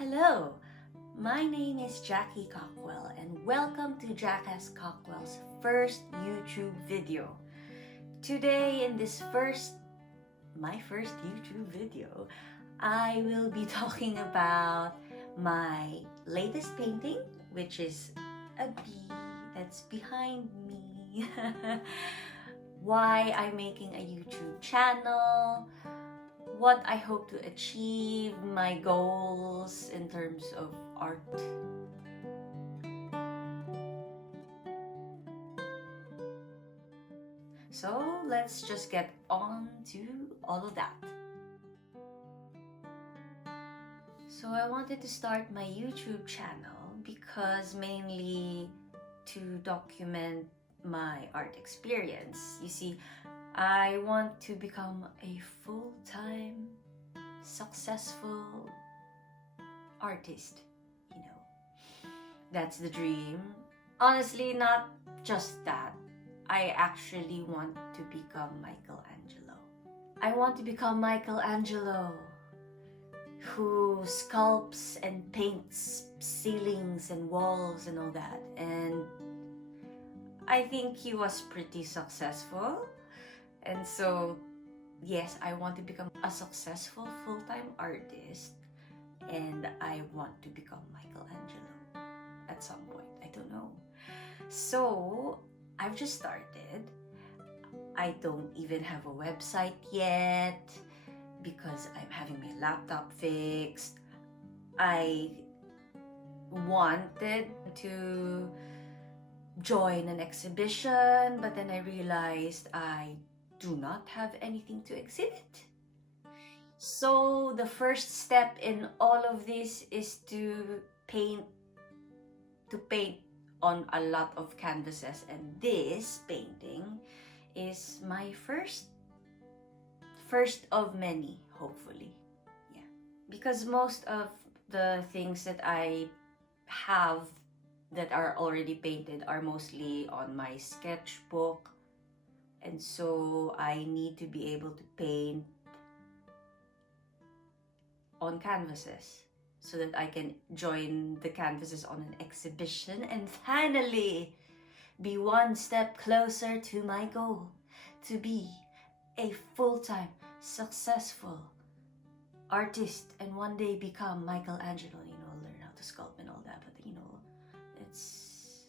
Hello, my name is Jackie Cockwell and welcome to Jackass Cockwell's first YouTube video. Today in my first YouTube video, I will be talking about my latest painting, which is a bee that's behind me. Why I'm making a YouTube channel, what I hope to achieve, my goals in terms of art. So let's just get on to all of that. So I wanted to start my YouTube channel because mainly to document my art experience. You see, I want to become a full-time, successful artist, That's the dream. Honestly, not just that. I actually want to become Michelangelo. I want to become Michelangelo, who sculpts and paints ceilings and walls and all that. And I think he was pretty successful. And so, yes, I want to become a successful full-time artist, and I want to become Michelangelo at some point. I don't know. So, I've just started. I don't even have a website yet because I'm having my laptop fixed. I wanted to join an exhibition, but then I realized I do not have anything to exhibit. So the first step in all of this is to paint on a lot of canvases, and this painting is my first of many, hopefully. Yeah, because most of the things that I have that are already painted are mostly on my sketchbook, and so I need to be able to paint on canvases so that I can join the canvases on an exhibition and finally be one step closer to my goal, to be a full-time, successful artist and one day become Michelangelo, learn how to sculpt and all that. But let's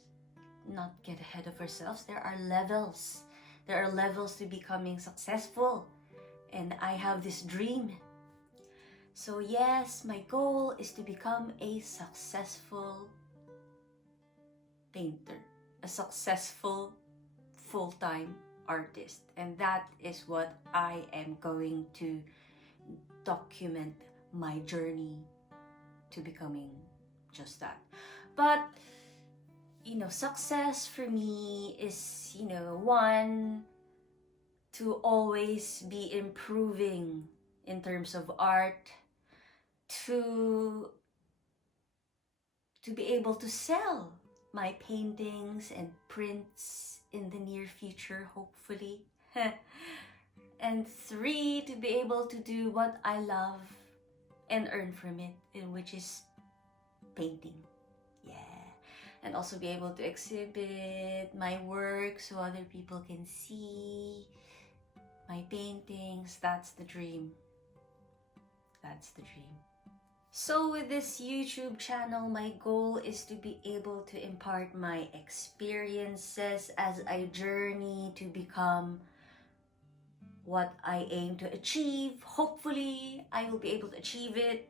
not get ahead of ourselves. There are levels. There are levels to becoming successful, and I have this dream. So yes, my goal is to become a successful painter, a successful full-time artist, and that is what I am going to document my journey to becoming just that. But success for me is, one, to always be improving in terms of art, to be able to sell my paintings and prints in the near future, hopefully. And 3, to be able to do what I love and earn from it, which is painting. Yeah. And also be able to exhibit my work so other people can see my paintings. That's the dream. That's the dream. So with this YouTube channel, my goal is to be able to impart my experiences as I journey to become what I aim to achieve. Hopefully, I will be able to achieve it,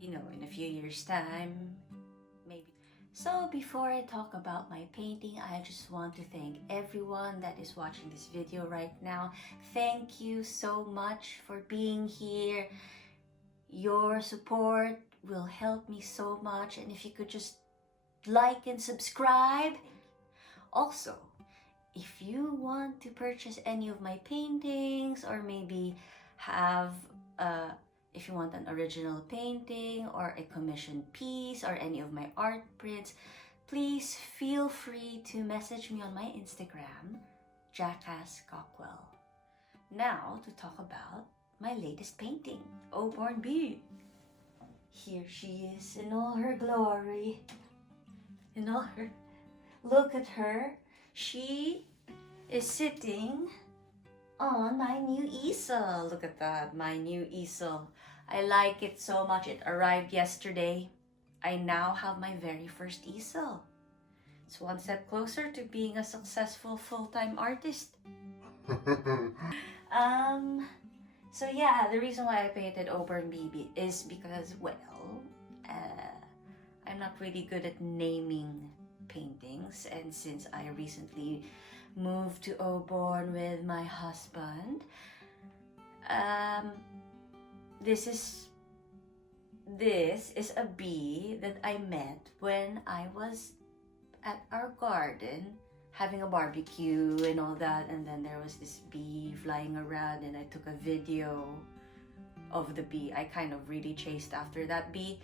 in a few years' time, maybe. So before I talk about my painting, I just want to thank everyone that is watching this video right now. Thank you so much for being here. Your support will help me so much, and if you could just like and subscribe. Also, if you want to purchase any of my paintings, or maybe if you want an original painting or a commissioned piece or any of my art prints, please feel free to message me on my Instagram, Jackass Cockwell. Now to talk about my latest painting, Oborne Bee. Here she is in all her glory. In all her... Look at her. She is sitting on my new easel. Look at that, my new easel. I like it so much. It arrived yesterday. I now have my very first easel. It's one step closer to being a successful full-time artist. So yeah, the reason why I painted Oborne BB is because, well, I'm not really good at naming paintings, and since I recently moved to Oborne with my husband, this is a bee that I met when I was at our garden having a barbecue and all that, and then there was this bee flying around and I took a video of the bee. I kind of really chased after that bee,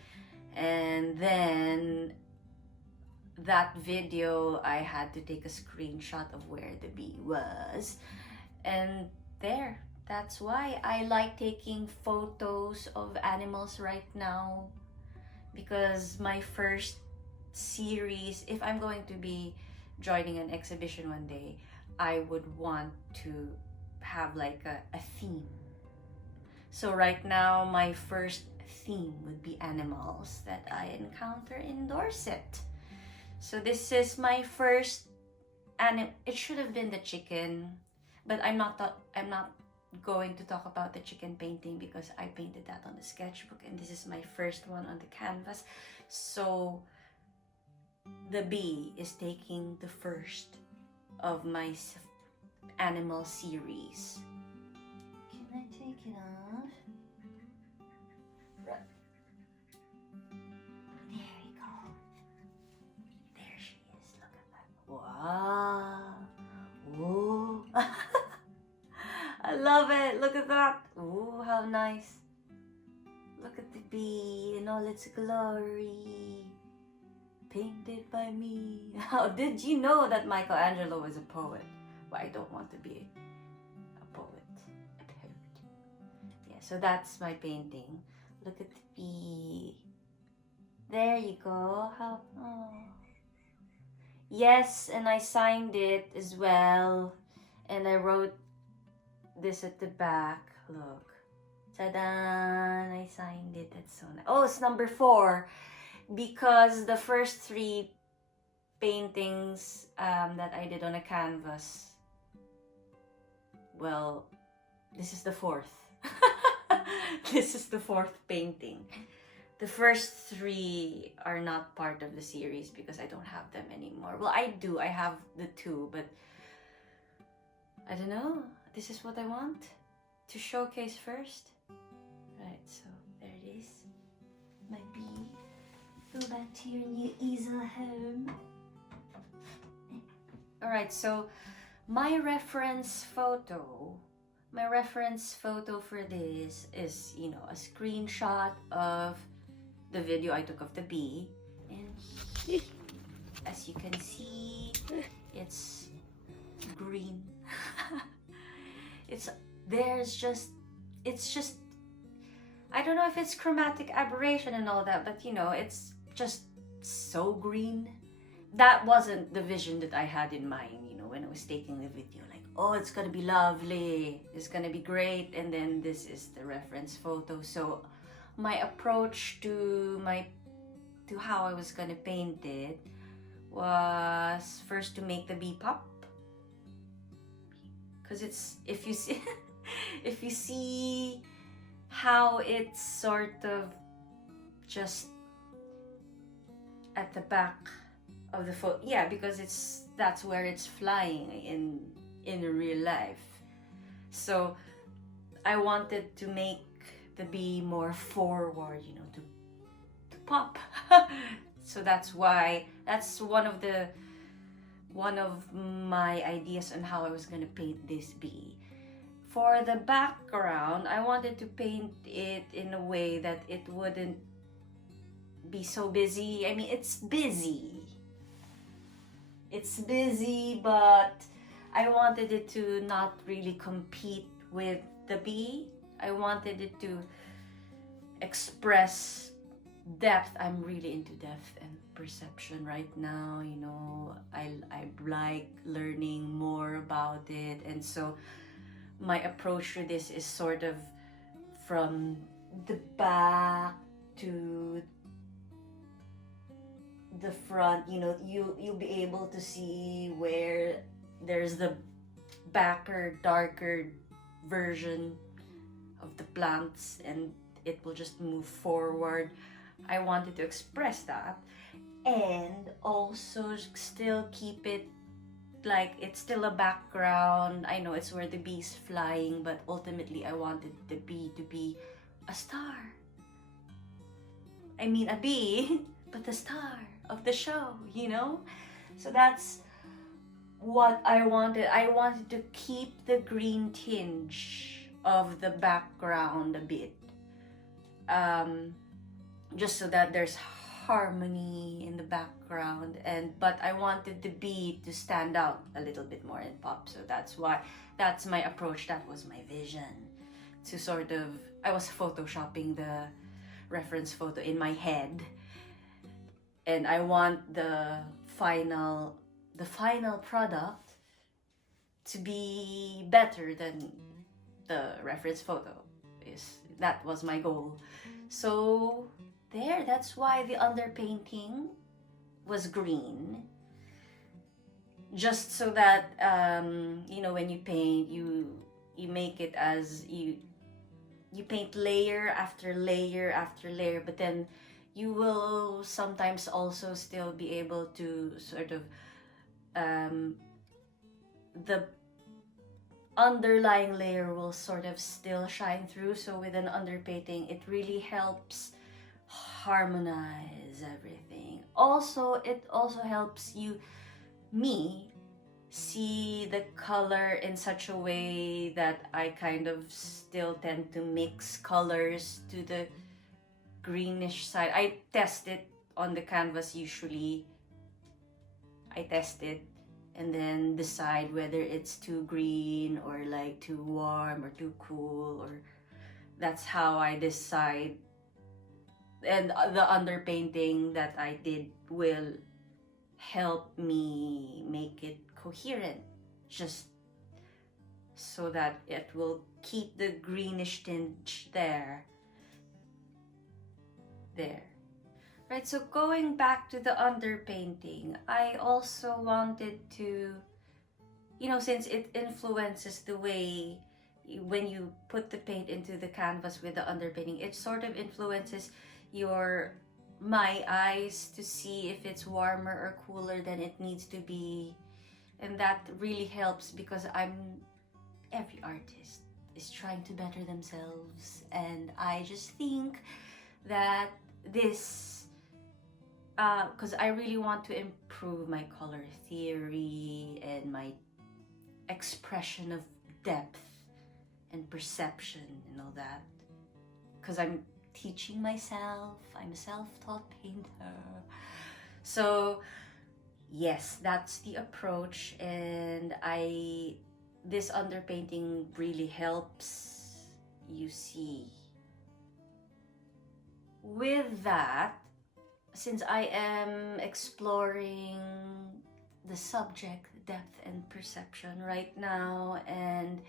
and then that video I had to take a screenshot of where the bee was, and that's why I like taking photos of animals right now, because my first series, if I'm going to be joining an exhibition one day, I would want to have like a theme. So right now my first theme would be animals that I encounter in Dorset. So this is my first it should have been the chicken, but I'm not going to talk about the chicken painting because I painted that on the sketchbook, and this is my first one on the canvas. So the bee is taking the first of my animal series. Can I take it off? Right. There we go. There she is. Look at that. Wow. Whoa. I love it. Look at that. Oh, how nice. Look at the bee in all its glory. Painted by me. How did you know that Michelangelo was a poet? Well, I don't want to be a poet. Yeah, so that's my painting. Look at the bee. There you go. How? Oh. Yes, and I signed it as well. And I wrote this at the back. Look. Ta-da! I signed it. That's so nice. Oh, it's number 4. Because the first 3 paintings that I did on a canvas, well, this is the 4th. This is the 4th painting. The first 3 are not part of the series because I don't have them anymore. Well, I do. I have the 2, but I don't know. This is what I want to showcase first. Right, so there it is. My bee. Go back to your new easel home. Alright, so my reference photo for this is, you know, a screenshot of the video I took of the bee. And as you can see, it's green. It's just, I don't know if it's chromatic aberration and all that, but you know, it's just so green. That wasn't the vision that I had in mind, you know, when I was taking the video. Like, oh, it's gonna be lovely, it's gonna be great, and then this is the reference photo. So my approach to how I was gonna paint it was first to make the bee pop, because it's, if you see how it's sort of just at the back of the photo, yeah, because that's where it's flying in real life. So I wanted to make the bee more forward, you know, to pop. So that's why, that's one of my ideas on how I was gonna paint this bee. For the background, I wanted to paint it in a way that it wouldn't be so busy. I mean, it's busy, but I wanted it to not really compete with the bee. I wanted it to express depth, I'm really into depth and perception right now. You know, I like learning more about it, and so my approach to this is sort of from the back to the front. You know, you'll be able to see where there's the backer, darker version of the plants, and it will just move forward. I wanted to express that and also still keep it like it's still a background. I know it's where the bee's flying, but ultimately I wanted the bee to be a star. I mean a bee, but the star of the show, you know? So that's what I wanted. I wanted to keep the green tinge of the background a bit. Just so that there's harmony in the background, but I wanted the bee to stand out a little bit more and pop. So that's my approach. That was my vision, to sort of, I was photoshopping the reference photo in my head, and I want the final product to be better than the reference photo. That was my goal. So there, that's why the underpainting was green. Just so that you know, when you paint, you make it as you paint layer after layer after layer, but then you will sometimes also still be able to sort of the underlying layer will sort of still shine through. So with an underpainting, it really helps harmonize everything. Also, it also helps me see the color in such a way that I kind of still tend to mix colors to the greenish side. I test it on the canvas usually. I test it and then decide whether it's too green or like too warm or too cool, or that's how I decide. And the underpainting that I did will help me make it coherent, just so that it will keep the greenish tinge there. Right, so going back to the underpainting, I also wanted to, you know, since it influences the way when you put the paint into the canvas with the underpainting, it sort of influences my eyes to see if it's warmer or cooler than it needs to be. And that really helps, because every artist is trying to better themselves, and I just think that this, because I really want to improve my color theory and my expression of depth and perception and all that, because I'm teaching myself. I'm a self-taught painter. So yes, that's the approach, and this underpainting really helps you see. With that, since I am exploring the subject depth and perception right now, and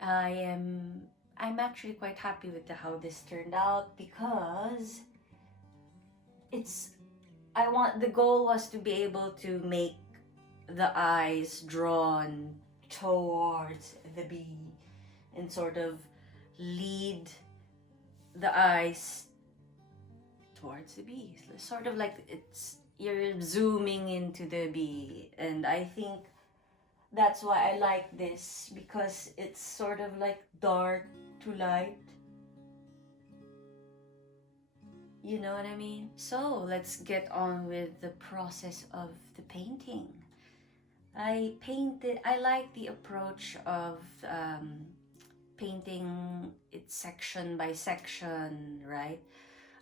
I'm actually quite happy with how this turned out, because the goal was to be able to make the eyes drawn towards the bee and sort of lead the eyes towards the bee. Sort of like you're zooming into the bee, and I think that's why I like this, because it's sort of like dark to light. You know what I mean? So let's get on with the process of the painting. I like the approach of painting it section by section, right?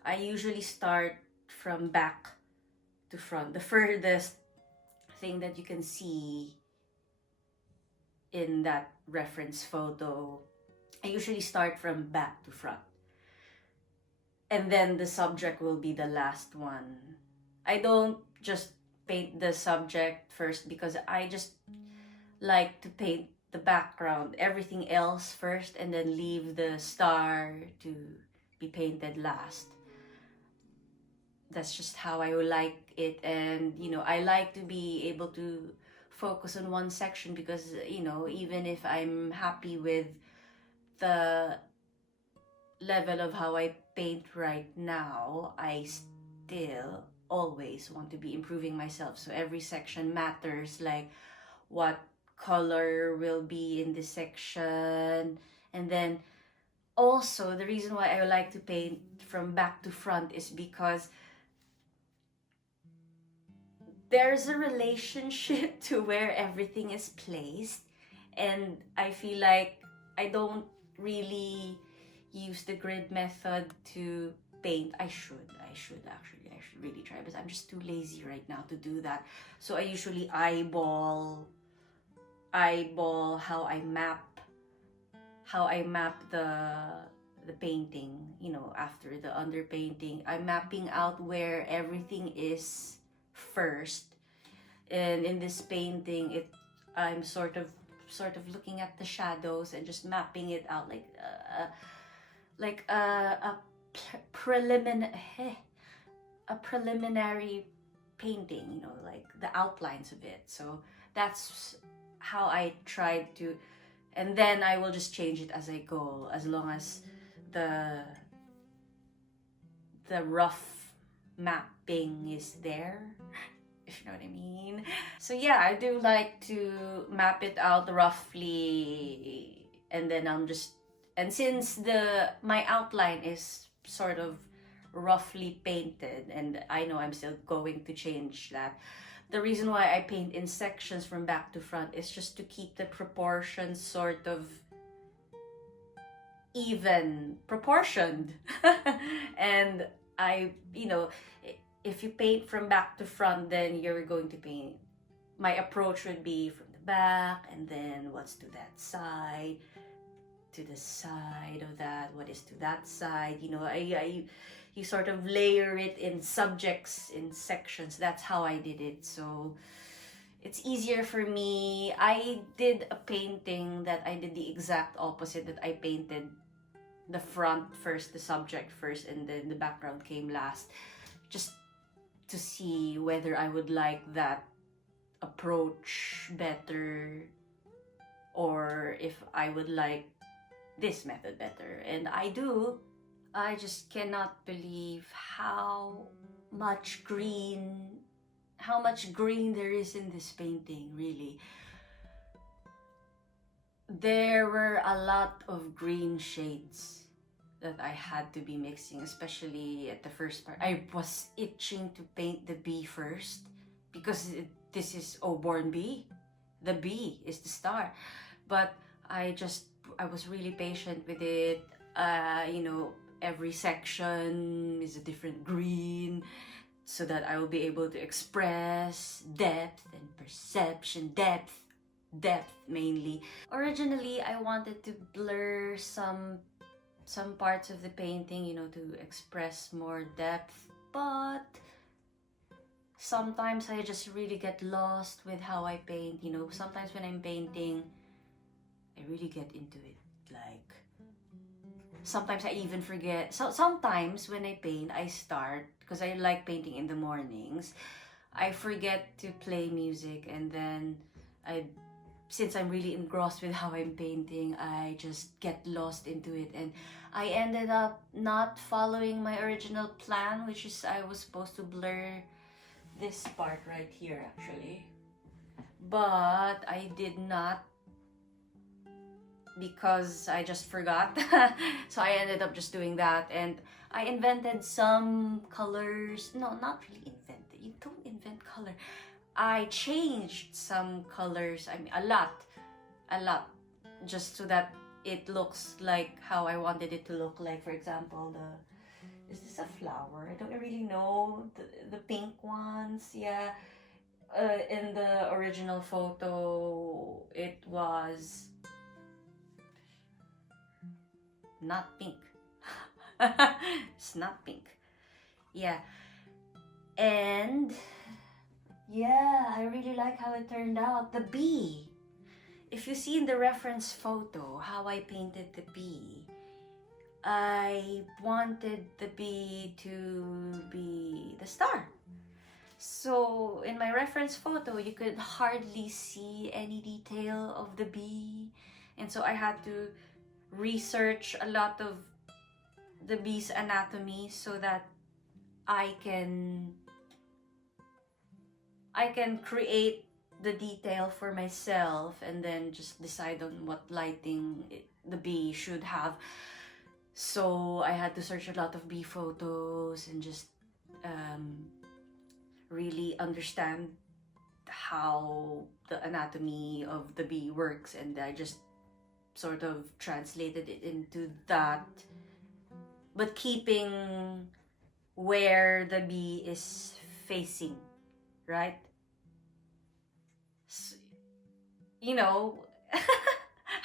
I usually start from back to front. The furthest thing that you can see in that reference photo, I usually start from back to front. and then the subject will be the last one. I don't just paint the subject first because I just like to paint the background, everything else first, and then leave the star to be painted last. That's just how I like it. And I like to be able to focus on one section because even if I'm happy with the level of how I paint right now, I still always want to be improving myself. So every section matters, like what color will be in this section. And then also, the reason why I like to paint from back to front is because there's a relationship to where everything is placed, and I feel like I don't really use the grid method to paint. I should really try, but I'm just too lazy right now to do that. So I usually eyeball how I map the painting, after the underpainting. I'm mapping out where everything is first. And in this painting, I'm sort of looking at the shadows and just mapping it out like a preliminary painting, like the outlines of it. So that's how I tried to, and then I will just change it as I go, as long as the rough mapping is there, if you know what I mean. So yeah, I do like to map it out roughly, and then and since my outline is sort of roughly painted, and I know I'm still going to change that, the reason why I paint in sections from back to front is just to keep the proportions sort of even proportioned. And if you paint from back to front, then you're going to paint, my approach would be from the back, and then what's to that side, to the side of that, what is to that side. You sort of layer it in subjects, in sections. That's how I did it. So it's easier for me. I did a painting that I did the exact opposite, that I painted the front first, the subject first, and then the background came last, just to see whether I would like that approach better, or if I would like this method better. And I do. I just cannot believe how much green there is in this painting, really. There were a lot of green shades that I had to be mixing, especially at the first part. I was itching to paint the bee first because this is Oborne bee. The bee is the star. But I was really patient with it. Every section is a different green, so that I will be able to express depth and perception. Depth mainly. Originally, I wanted to blur some parts of the painting, to express more depth, but sometimes I just really get lost with how I paint. Sometimes when I'm painting, I really get into it. Like, sometimes I even forget. So sometimes when I paint, I start, because I like painting in the mornings, I forget to play music, and then since I'm really engrossed with how I'm painting, I just get lost into it, and I ended up not following my original plan, which is I was supposed to blur this part right here, actually. But I did not, because I just forgot. So I ended up just doing that, and I invented some colors. No, not really invented. You don't invent color. I changed some colors. I mean, a lot, just so that it looks like how I wanted it to look like. For example, is this a flower? I don't really know. The pink ones, yeah. In the original photo, it was not pink. It's not pink. Yeah. And yeah, I really like how it turned out. The bee. If you see in the reference photo how I painted the bee, I wanted the bee to be the star. So in my reference photo, you could hardly see any detail of the bee. And so I had to research a lot of the bee's anatomy so that I can create the detail for myself and then just decide on what lighting the bee should have. So I had to search a lot of bee photos and just really understand how the anatomy of the bee works, and I just sort of translated it into that, but keeping where the bee is facing, right? So, you know,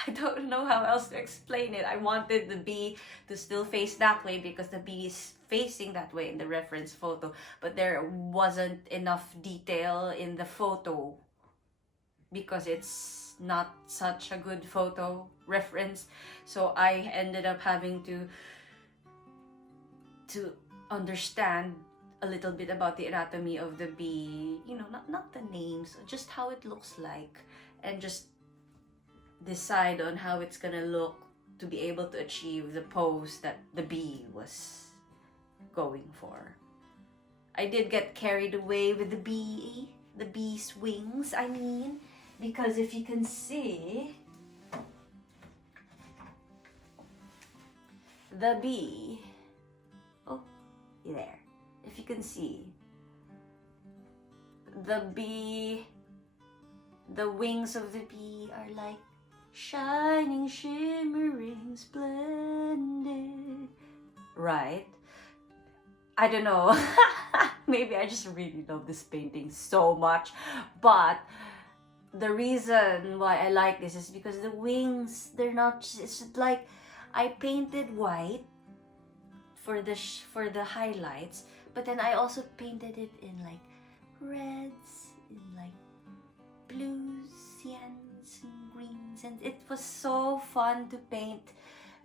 I don't know how else to explain it. I wanted the bee to still face that way because the bee is facing that way in the reference photo, but there wasn't enough detail in the photo because it's not such a good photo reference. So I ended up having to understand a little bit about the anatomy of the bee, you know, not the names, just how it looks like, and just decide on how it's gonna look to be able to achieve the pose that the bee was going for. I did get carried away with the bee's wings, I mean, because if you can see, the bee, oh, there, if you can see, the bee, the wings of the bee are like shining, shimmering, splendid, right? I don't know. Maybe I just really love this painting so much, but the reason why I like this is because the wings, they're not, it's like I painted white for the highlights, but then I also painted it in like reds, in like blues, cyans, and greens, and it was so fun to paint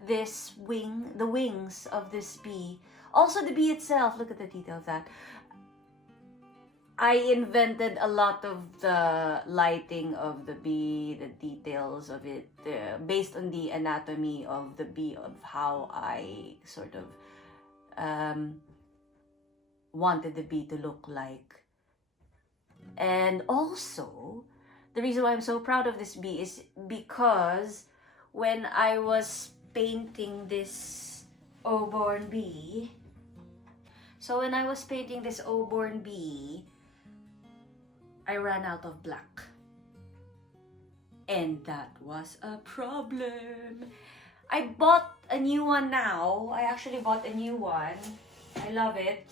this wing, the wings of this bee. Also the bee itself, look at the detail of that. I invented a lot of the lighting of the bee, the details of it, based on the anatomy of the bee, of how I sort of wanted the bee to look like. And also, the reason why I'm so proud of this bee is because when I was painting this Oborne bee, so when I was painting this Oborne bee, I ran out of black. And that was a problem. I bought a new one now. I actually bought a new one. I love it.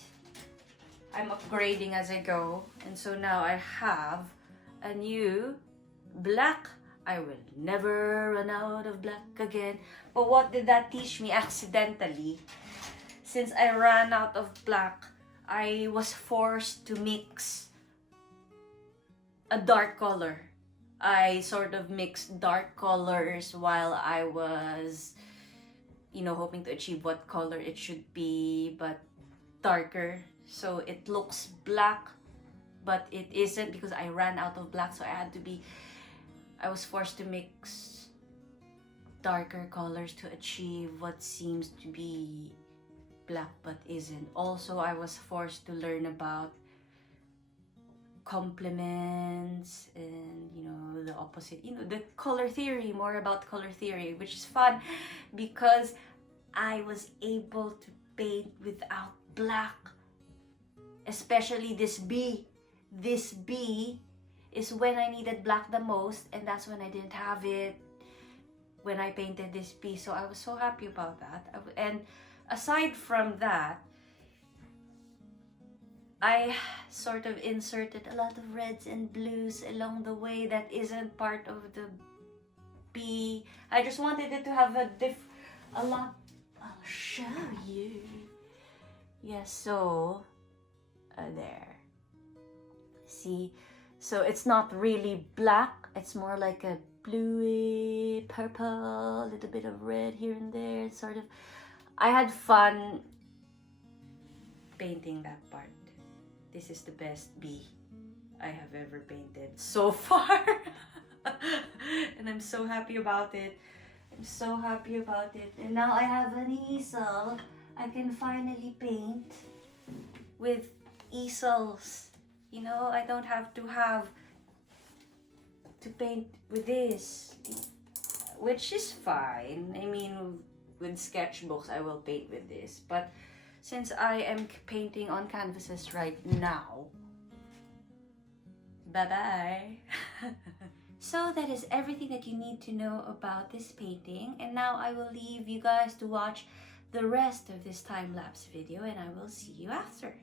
I'm upgrading as I go. And so now I have a new black. I will never run out of black again. But what did that teach me accidentally? Since I ran out of black, I was forced to mix a dark color. I sort of mixed dark colors while I was, you know, hoping to achieve what color it should be, but darker. So it looks black, but it isn't because I ran out of black. So I was forced to mix darker colors to achieve what seems to be black but isn't. Also, I was forced to learn about complements and, you know, the opposite, you know, the color theory, more about color theory, which is fun because I was able to paint without black, especially this bee. This bee is when I needed black the most, and that's when I didn't have it when I painted this bee. So I was so happy about that. And aside from that, I sort of inserted a lot of reds and blues along the way that isn't part of the bee. I just wanted it to have a lot. Oh, show you. Yeah, so there. See, so it's not really black, it's more like a bluey purple, a little bit of red here and there. It's sort of, I had fun painting that part. This is the best bee I have ever painted so far. And I'm so happy about it. I'm so happy about it. And now I have an easel. I can finally paint with easels. You know, I don't have to paint with this, which is fine. I mean, with sketchbooks I will paint with this, but since I am painting on canvases right now, bye-bye. So that is everything that you need to know about this painting, and now I will leave you guys to watch the rest of this time-lapse video, and I will see you after.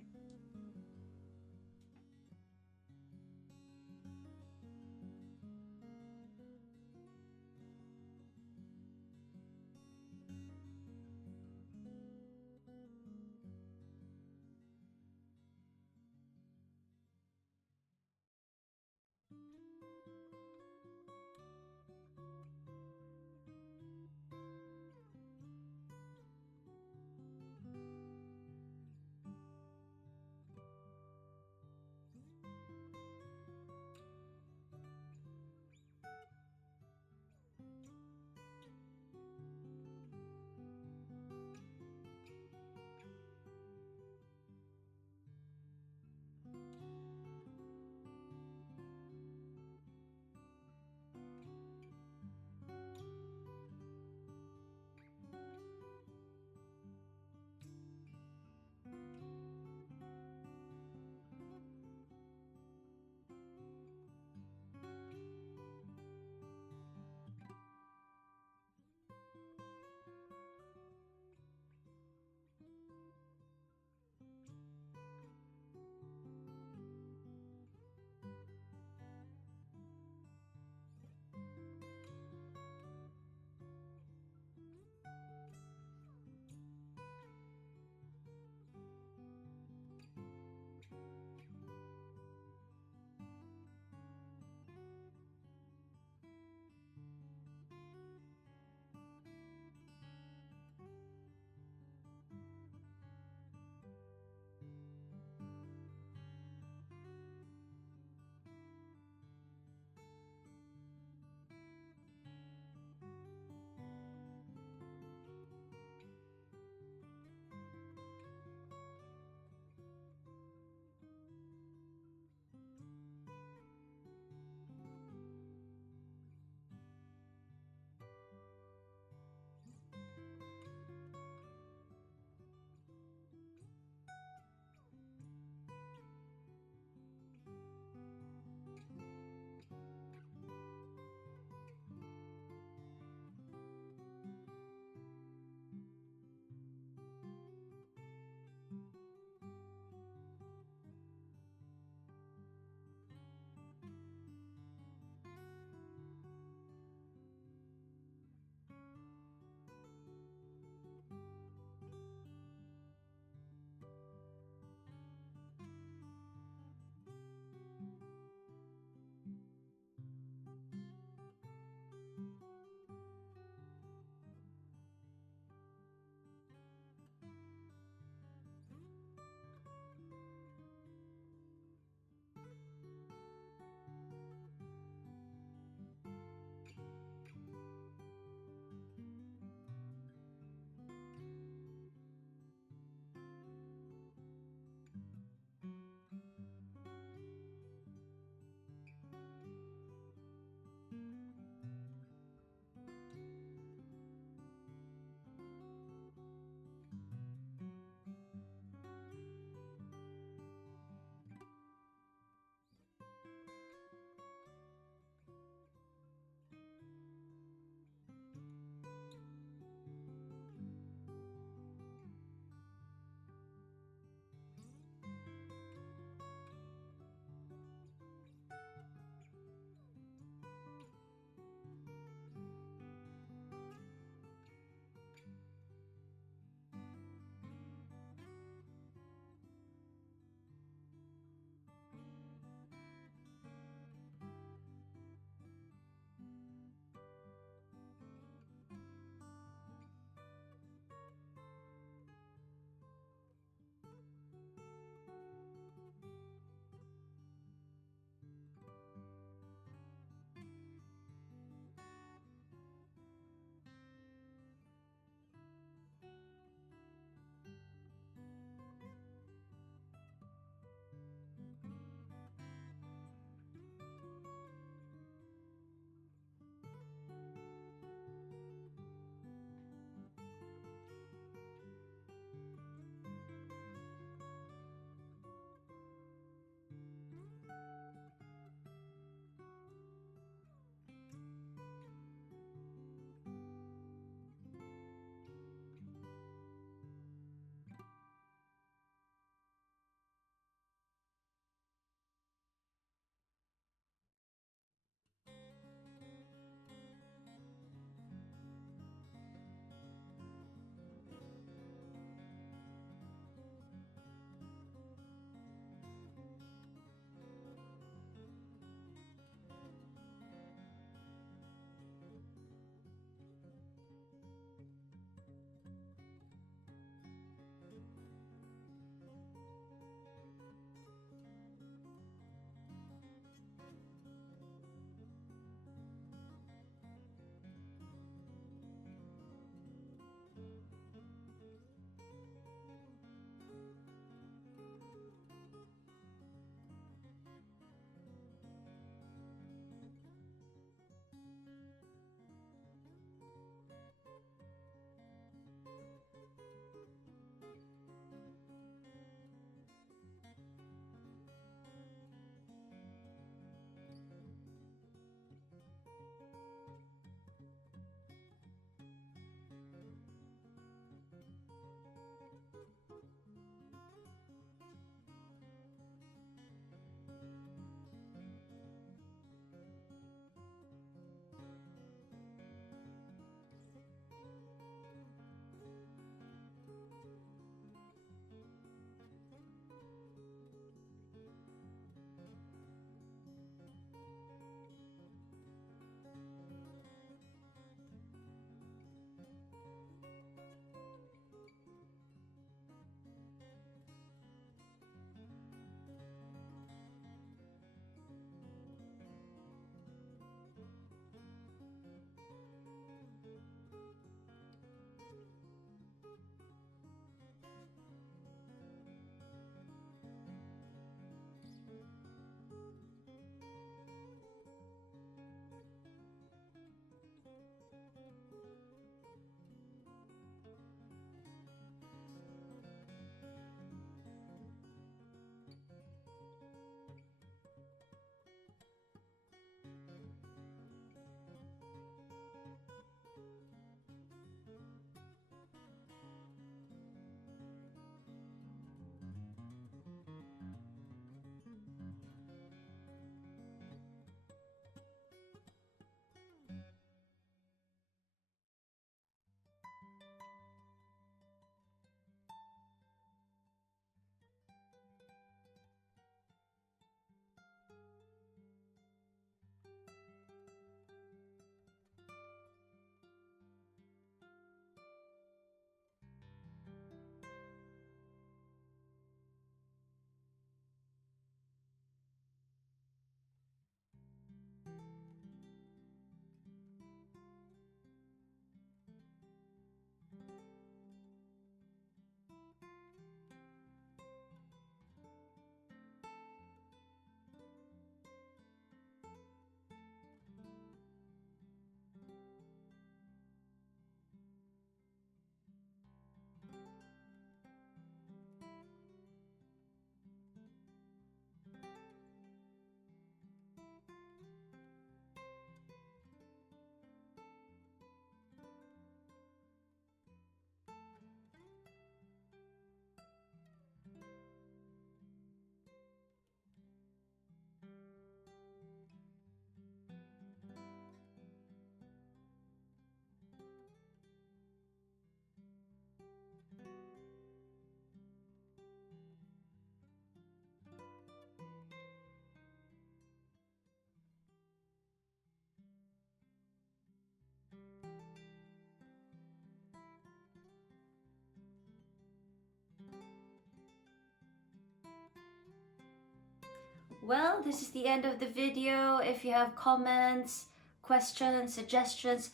well, this is the end of the video. If you have comments, questions, suggestions,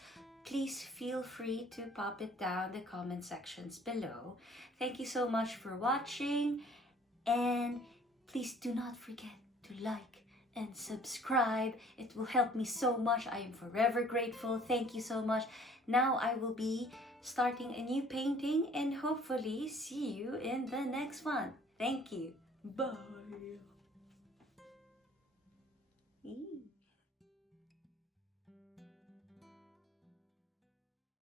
please feel free to pop it down the comment sections below. Thank you so much for watching, and please do not forget to like and subscribe. It will help me so much. I am forever grateful. Thank you so much. Now I will be starting a new painting and hopefully see you in the next one. Thank you. Bye.